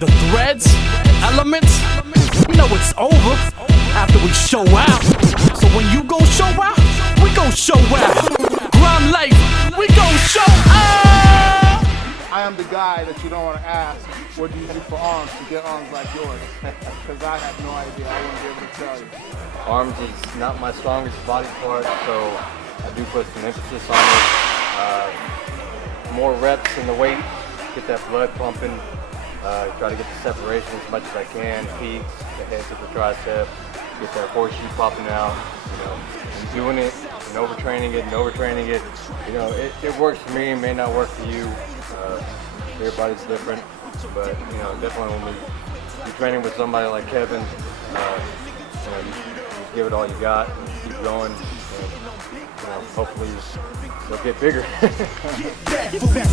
The threads, elements, we know it's over after we show out. So when you go show out, we gon' show out. Grind life, we gon' show out. I am the guy that you don't want to ask, what do you do for arms to get arms like yours? Because I have no idea. I wouldn't be able to tell you. Arms is not my strongest body part, so I do put some emphasis on it. More reps in the weight, get that blood pumping. Try to get the separation as much as I can, peaks, the head to the tricep, get that horseshoe popping out, and doing it and overtraining it. It works for me, it may not work for you. Everybody's different, but definitely when you're training with somebody like Kevin, you give it all you got and keep going. Hopefully you'll get bigger.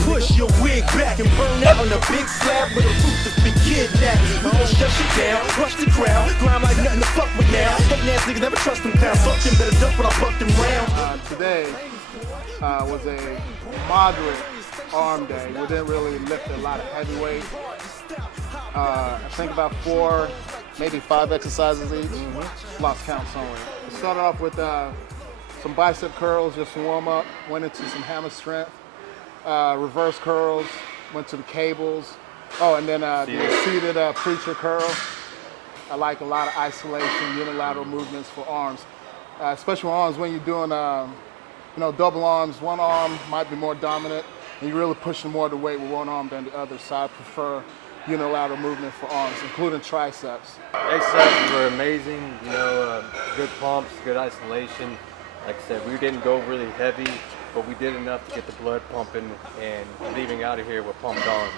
Push your wig back and burn out on a big slab with a roof that's been kidnapped. We gon' shut you down, crush the crowd, grind like nothing to fuck with now. Hating ass niggas never trust them down. Fuck them, better duck when I buck them round. Today was a moderate arm day. We didn't really lift a lot of heavy weight. I think about 4, maybe 5 exercises each. Lost count somewhere. We started off with some bicep curls, just to warm up. Went into some hammer strength, reverse curls, went to the cables. Oh, and then the seated preacher curl. I like a lot of isolation, unilateral movements for arms, especially with arms when you're doing, double arms. One arm might be more dominant, and you're really pushing more of the weight with one arm than the other. So I prefer unilateral movement for arms, including triceps. Exercises were amazing, good pumps, good isolation. Like I said, we didn't go really heavy, but we did enough to get the blood pumping and leaving out of here with pumped arms.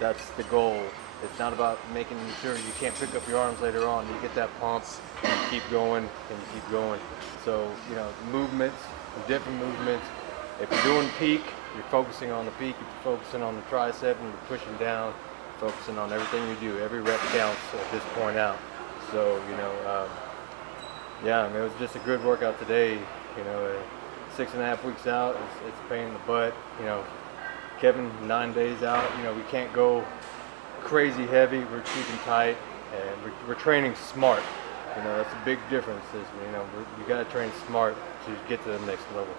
That's the goal. It's not about making sure you can't pick up your arms later on. You get that pump, and you keep going, and you keep going. So, movements, different movements. If you're doing peak, you're focusing on the peak, you're focusing on the tricep, and you're pushing down, focusing on everything you do. Every rep counts at this point out. So, it was just a good workout today. 6.5 weeks out, it's a pain in the butt. Kevin, 9 days out. We can't go crazy heavy. We're keeping tight, and we're training smart. That's a big difference. You got to train smart to get to the next level.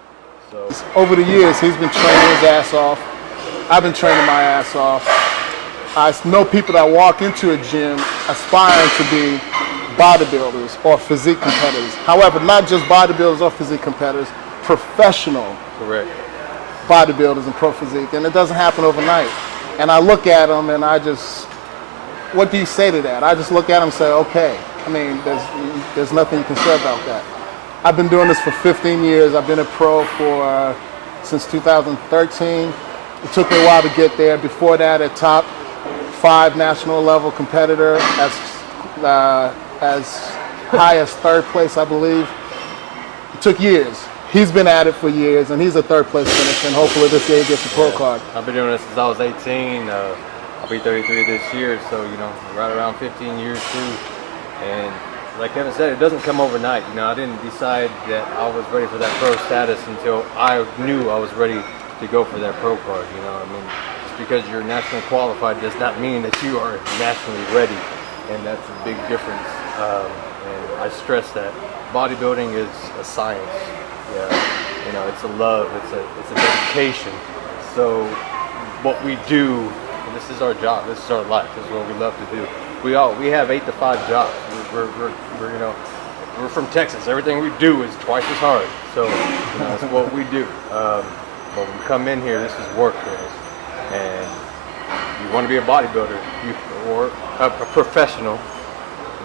So over the years, he's been training his ass off. I've been training my ass off. I know people that walk into a gym aspiring to be bodybuilders or physique competitors. However, not just bodybuilders or physique competitors, professional bodybuilders and pro physique. And it doesn't happen overnight. And I look at them and what do you say to that? I just look at them and say, okay. I mean, there's nothing you can say about that. I've been doing this for 15 years. I've been a pro since 2013. It took me a while to get there. Before that, a top 5 national level competitor as high as 3rd place, I believe. It took years. He's been at it for years, and he's a 3rd place finisher, and hopefully this year he gets a pro card. I've been doing this since I was 18. I'll be 33 this year, so, right around 15 years too. And like Kevin said, it doesn't come overnight. I didn't decide that I was ready for that pro status until I knew I was ready to go for that pro card. Just because you're nationally qualified does not mean that you are nationally ready, and that's a big difference. And I stress that bodybuilding is a science. It's a love. It's a dedication. So what we do, this is our job. This is our life. This is what we love to do. We have 8 to 5 jobs. We're from Texas. Everything we do is twice as hard. So that's what we do. But when we come in here, this is work for us. And if you want to be a bodybuilder or a professional,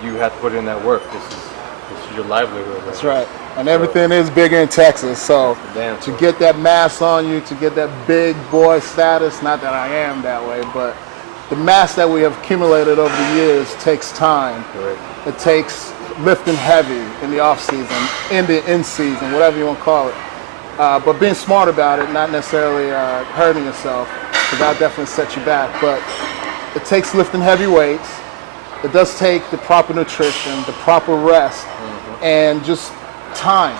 you have to put in that work. This is your livelihood. That's right. And everything is bigger in Texas. So to get that mass on you, to get that big boy status, not that I am that way, but the mass that we have accumulated over the years takes time. Correct. It takes lifting heavy in the off season, in the in season, whatever you want to call it. But being smart about it, not necessarily hurting yourself, because that'll definitely set you back. But it takes lifting heavy weights. It does take the proper nutrition, the proper rest, and just time.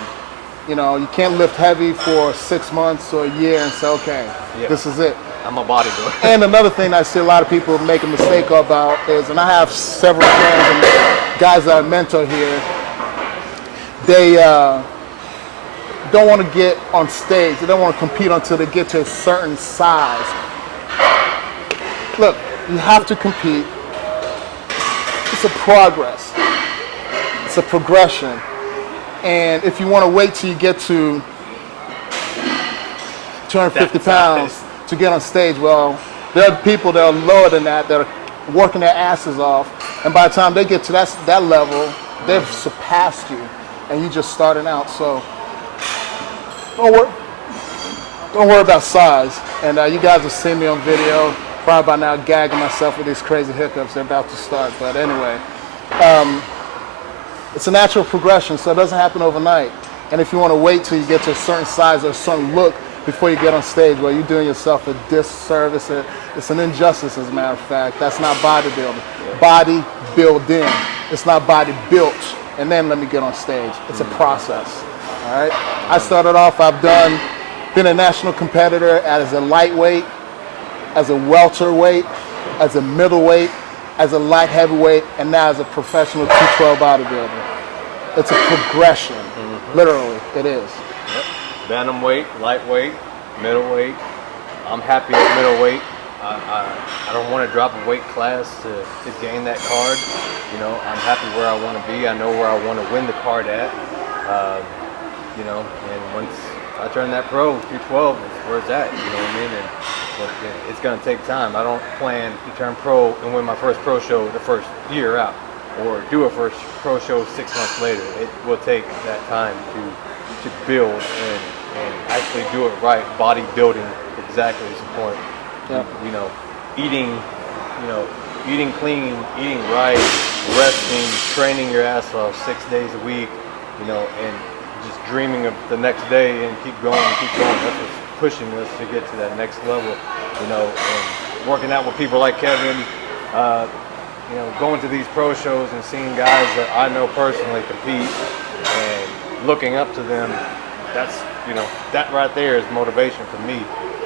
You can't lift heavy for 6 months or a year and say, okay, this is it. I'm a bodybuilder. And another thing I see a lot of people make a mistake about is, and I have several friends and guys that I mentor here, they don't want to get on stage. They don't want to compete until they get to a certain size. Look, you have to compete. It's a progress. It's a progression. And if you want to wait till you get to 250 pounds to get on stage, well, there are people that are lower than that are working their asses off. And by the time they get to that level, they've surpassed you. And you're just starting out. So don't worry about size. And you guys have seen me on video. Probably by now gagging myself with these crazy hiccups. They're about to start. But anyway, it's a natural progression, so it doesn't happen overnight. And if you want to wait till you get to a certain size or a certain look before you get on stage, well, you're doing yourself a disservice. It's an injustice, as a matter of fact. That's not bodybuilding. Body building. It's not body built. And then let me get on stage. It's a process. All right. I started off. Been a national competitor as a lightweight, as a welterweight, as a middleweight, as a light heavyweight, and now as a professional 212 bodybuilder. It's a progression. Literally, it is. Yep. Bantamweight, lightweight, middleweight. I'm happy at middleweight. I don't want to drop a weight class to gain that card. You know, I'm happy where I want to be. I know where I want to win the card at. You know, and once I turn that pro, 212 is where it's at. You know what I mean? But it's going to take time. I don't plan to turn pro and win my first pro show the first year out, or do a first pro show 6 months later. It will take that time to build and actually do it right. Bodybuilding, exactly is the point. Yep. You know, eating clean, eating right, resting, training your ass off 6 days a week, you know, and just dreaming of the next day and keep going. That's what's pushing us to get to that next level, you know, and working out with people like Kevin, you know, going to these pro shows and seeing guys that I know personally compete and looking up to them. That's, you know, that right there is motivation for me.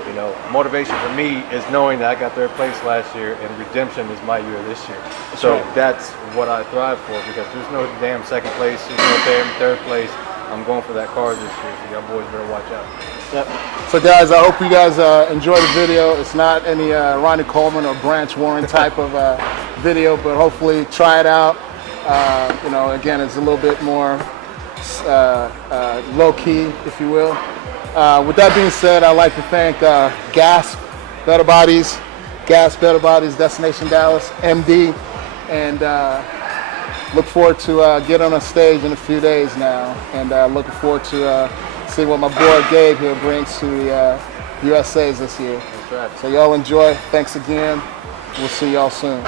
You know, motivation for me is knowing that I got third place last year and redemption is my year this year. So that's what I thrive for, because there's no damn second place, there's no damn third place. I'm going for that card this year, so y'all boys better watch out. Yep. So guys, I hope you guys enjoy the video. It's not any Ronnie Coleman or Branch Warren type of video, but hopefully try it out. You know, again, it's a little bit more low key, if you will. With that being said, I'd like to thank Gasp Better Bodies, Destination Dallas, MD, and look forward to getting on stage in a few days now, and looking forward to see what my boy Gabe here brings to the USA's this year. That's right. So y'all enjoy. Thanks again. We'll see y'all soon.